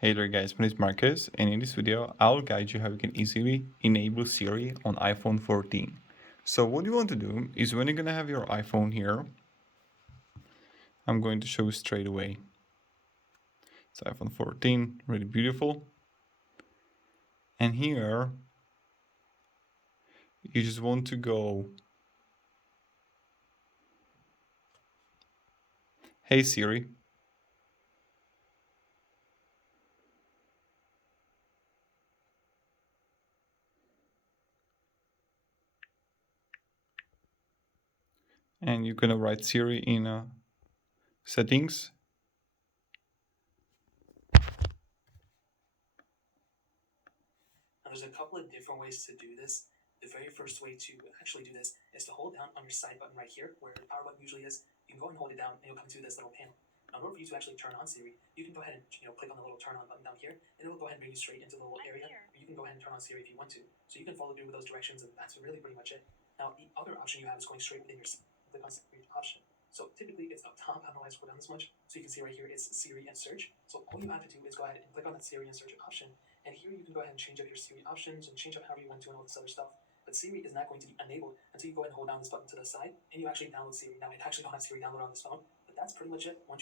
Hey there guys, my name is Marcus, and in this video I'll guide you how you can easily enable Siri on iPhone 14. So what you want to do is when you're going to have your iPhone here, I'm going to show you straight away. It's iPhone 14, really beautiful. And here you just want to go, hey Siri. And you're going to write Siri in settings. Now, there's a couple of different ways to do this. The very first way to actually do this is to hold down on your side button right here, where the power button usually is. You can go and hold it down, and you'll come to this little panel. Now, in order for you to actually turn on Siri, you can go ahead and click on the little turn on button down here, and it will go ahead and bring you straight into the little area where you can go ahead and turn on Siri if you want to. So you can follow through with those directions, and that's really pretty much it. Now, the other option you have is going straight within your click on Siri option. So typically it's up top. I don't know why I scroll down this much. So you can see right here it's Siri and search. So all you have to do is go ahead and click on that Siri and search option. And here you can go ahead and change up your Siri options and change up however you want to and all this other stuff. But Siri is not going to be enabled until you go ahead and hold down this button to the side and you actually download Siri. Now, I actually don't have Siri downloaded on this phone, but that's pretty much it. Once